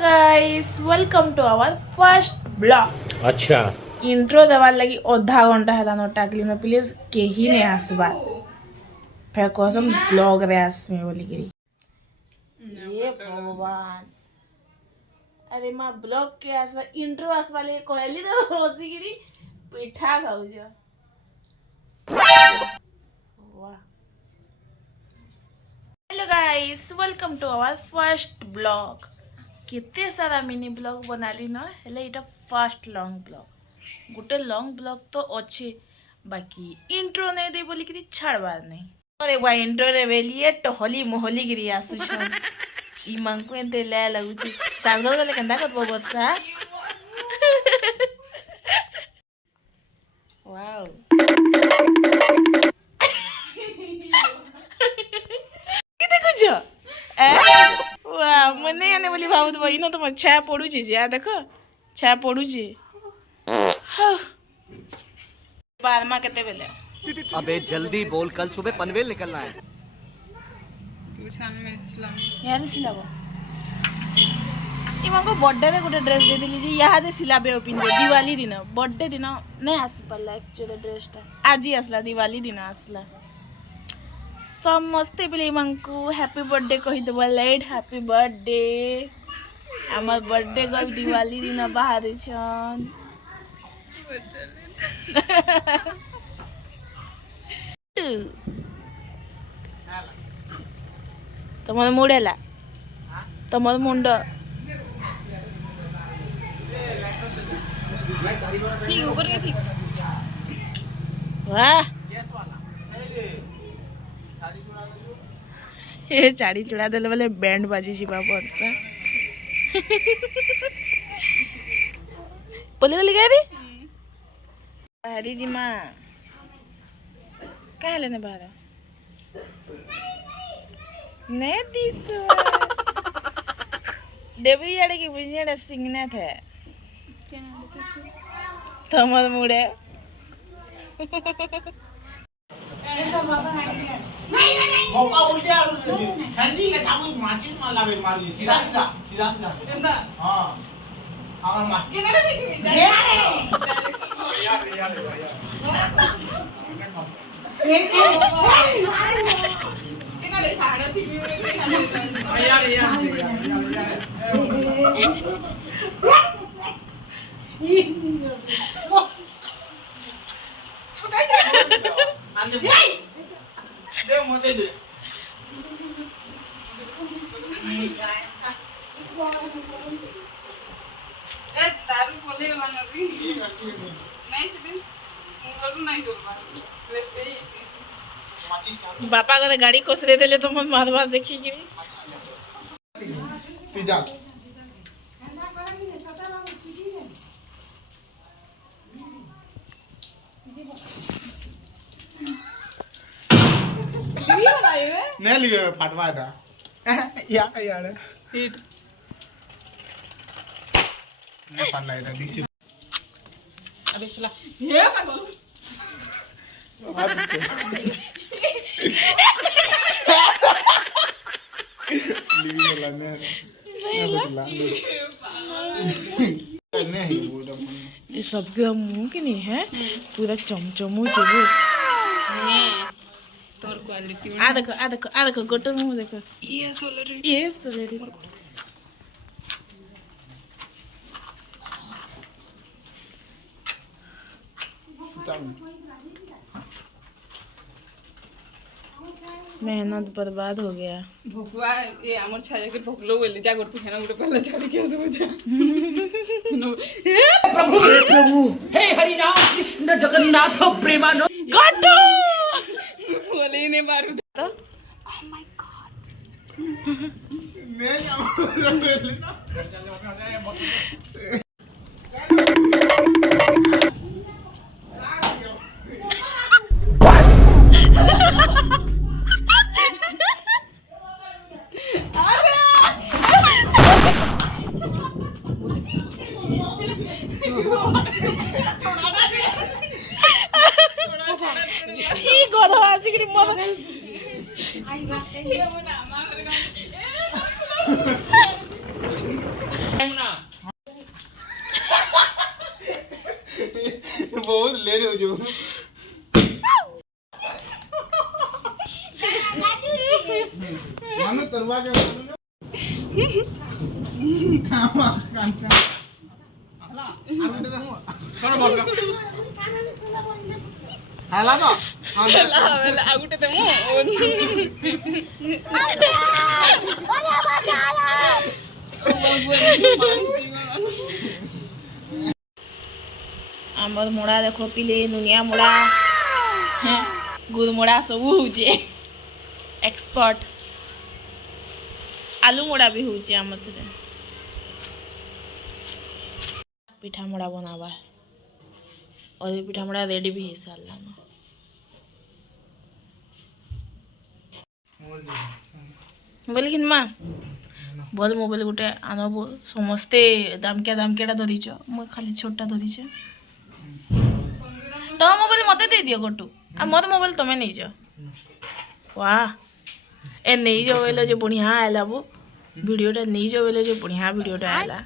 Guys welcome to our first blog. अच्छा intro देवार लगी अधा घंटा है न टाकली न प्लीज केही नहीं आसबा फिर कसम ब्लॉग रे आसमे बोली गिरी ये भगवान अरे मां ब्लॉग के आसबा इंट्रो आसबा ले कहली तो रोसी गिरी पिठा खाऊ जो वाह। Hello guys welcome to our first blog. केते सारा मिनी ब्लॉग बनाली न हेले इटा फर्स्ट लॉन्ग ब्लॉग गोटे लॉन्ग ब्लॉग तो अच्छे बाकी इंट्रो नहीं दे बोली कि छाड़बार नहीं अरे वा इंट्रो रे बेलिए टहली मोहली गिरी आसु छ ई मांको एते ले लागुची सागल गले कंदा करबो बरसा वाओ किते कुछ ए वाह मने आने बोली भाऊ तो इनो तो छा पडुची जे आ देखो छा पडुची बारमा केते बेले अबे जल्दी बोल, कल सुबह पनवेल निकलना है। यार सिलाबो इमाको बर्थडे रे गोटे ड्रेस दे दिली जी यहाँ दे सिलाबे पिन दिवाली दिन बर्थडे दिन नहीं आसी पाला एक्चुअली ड्रेसटा आज ही आसला दिवाली दिन आसला समस्ते बोले इमाको हैप्पी बर्थडे कही देबो लेट हैप्पी बर्थडे आमार बर्थडे गर्ल दिवाली दिन बाहर छन তোমার মুড এলা তোমার মুন্ড वाह ये चाड़ी चुड़ा देले बोले बैंड बाजी जी बाबू वर्षा बोले बोले गए रे हरी जी माँ कहाँ लेने बाहर नहीं दिसो डेबी यारे की बुझने सिंगने थे तमर मुड़े मौका उल्टे आ ठंडी के चाबू माचिस मार लावे मार सीधा सीधा सीधा सीधा हां हमार मार यार किना ले खाड़ा थी यार दे मोते दे ए तारू बोले वाला री नहीं से मुंगरू नहीं जोरबा प्लेस पे बापा को गाड़ी खोस रहे थे तो मैं मार मार देखी तू जा नहीं लियो फटवा था यार हिट नहीं फट लाइट डीसी अबे सला ये पागल लियो लाने नहीं वो ये सब का मुंह के नहीं है पूरा चमचमो चाहिए तोर क्वालिटी आ देखो गोटो मुंह देखो ये सोलर मेहनत बर्बाद हो गया भोकवा ये हमर छाया के भोकलो वेली जा गोट पिखाना गोट पहले छाड़ी के सुबुजा प्रभु हे हरि राम कृष्ण जगन्नाथ प्रेमानंद गोटो बोले ने बारू तो ओह माय गॉड मैं ही गोधवा सिकरी मत आई बात है ये मना मार ଫେର ହଉଛୁ ମାନୁ ତରବା କେ କାମ କାଞ୍ଚା ହେଲା ଆଉ ଗୋଟେ ଦେଖ କଣ ବଲକା ହେଲା ତ ଆଉ ଗୋଟେ ଦେମୁ आमर मुड़ा देखो पिले नुनिया मुड़ा गुड़ मुड़ा सब होचे एक्सपर्ट आलू मुड़ा भी होचे आम पिठा मुड़ा बनावा और ये पिठा मुड़ा रेडी भी है साला बोले कि माँ बोल मोबाइल गोटे आनब समस्ते दामकिया धरीच मुझे खाली छोटा धरीचे तो मोबाइल मत दे दियो गोटू आ मोर मोबाइल तुम्हें नहीं जाओ वाह ए नहीं जाओ बोले जो बढ़िया आला वो वीडियोटा नहीं जाओ बोले जो बढ़िया वीडियोटा आला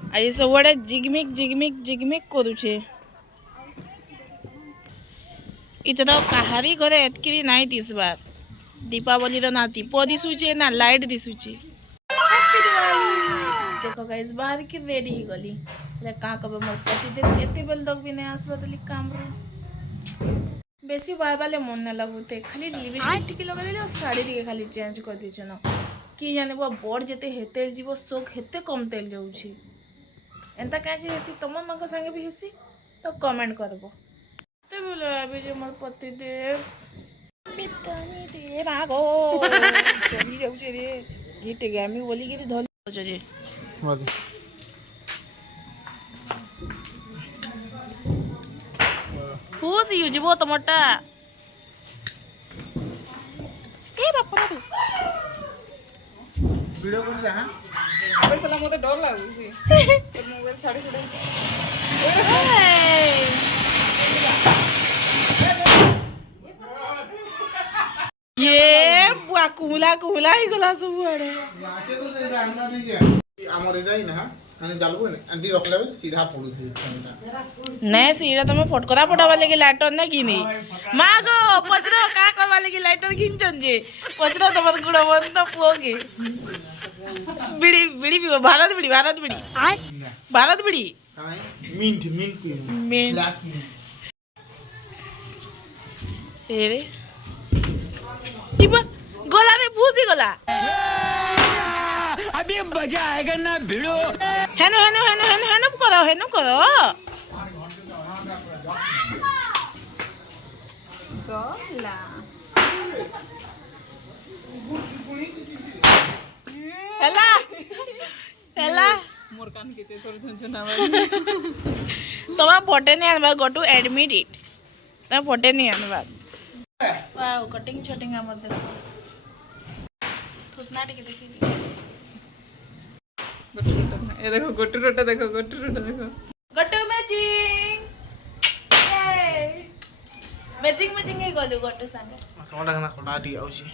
आ ये सब बड़े जिगमिक करूचे इतना कहारी घरे एतकी नहीं दिस बात दीपावली ना दीप दिशुचे ना लाइट दिशुचे देखो गाइस बाहर की रेडी ही गली ले का कबे मोर पति देव एते बेल तक भी नहीं आसबा तली काम रो बेसी बार बाले मन न लगुते खाली लिपस्टिक टिके लगा देले और साड़ी टिके खाली चेंज कर दिछन कि जाने बा बड़ जेते हेते जीव शोक हेते कम तेल जाउछि एंता काजे हेसी तमन मंग संगे भी हेसी तो कमेंट करबो ते बोले अबे जे मोर पति देव पितानी दे रागो चली जाउछि रे गीत गामी बोली गिरी धल जे बोल हुस यूज बो टमाटा ए बापा रे वीडियो कर जा हां मोबाइल चला मते डर लागुची तो मोबाइल छाड़ी छाड़ी ये बुआ कुला ही गला सब बड़े आके तो दे रांगना नहीं जे हमर एटा ही ना अनि जालबो ने अंदी रखले सीधा पड़ू थे नहीं सीधा तुम्हें फटकरा पटावा लगे लाइटर ना की नहीं माँ गो पचरो का करवा लगे लाइटर खिंचन जे पचरो तुम्हारे गुड़ा बंद तो पोगे बिड़ी बिड़ी भी भारत बिड़ी भारत बिड़ी मिंट पी मिंट रे इबा गला रे फूसी गला अभी मजा आएगा ना भिड़ो हेनो करो गला हेला मोर कान केते कर झंझना तुम्हारा फोटे नहीं आने गो टू एडमिट इट तुम्हारा फोटे नहीं आने वाओ कटिंग छटिंग मत देखो थोसना टिके देखी गोटू रोटा ए देखो गोटू रोटा देखो गट्टू मैचिंग हे गलु गट्टू संगे कौन ना कोला दी आउची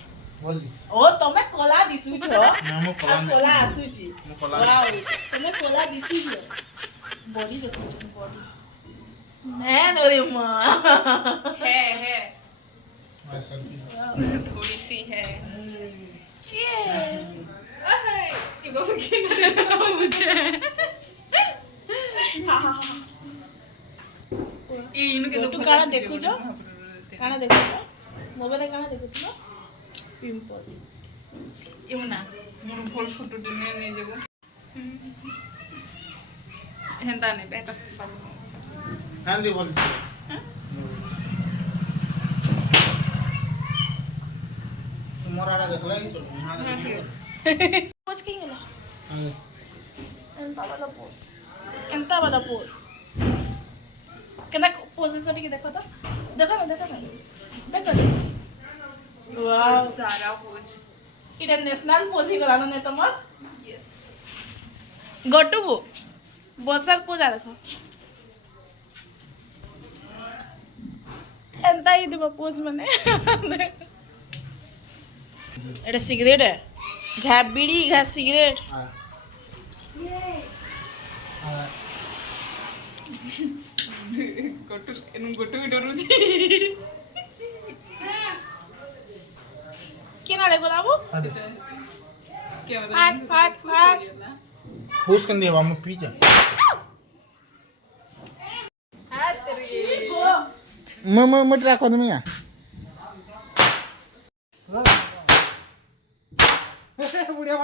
बोल ओ तमे कोला दिसु छ मैं कोला कोला आसुची मैं कोला वाओ तमे कोला दिसु छ बॉडी देखो छ बॉडी मैन ओरे मां है ऐसा थोड़ी सी है ये ये बाबा के ना मुझे ये इनु के तू काना देखु छ मोबाइल काना देखु छ पिंपल्स इमुना मोर भल फोटो दिने ने जेबो हेंता ने बेटा हां दी बोल तुम्हारा आड़ा देखला कि चल हां पोज के गेला एंता वाला पोज केना पोज सटी के देखो वाओ सारा पोज इटा नेशनल पोज ही गला ने तमर यस गट्टू बहुत सारा पोज आ देखो एंता ही देबो पोज माने এটা সিগারেট ঘা বিড়ি ঘা সিগারেট ଗୋଟୁ ଏନୁ ଗୋଟୁ ବି ଡରୁଛି କିଏ ନାଡ଼େ ଗଲାବୁ अरे फाट फाट फाट फूस कर दिया हम पी जा मैं ट्राई कर मैं बुढ़िया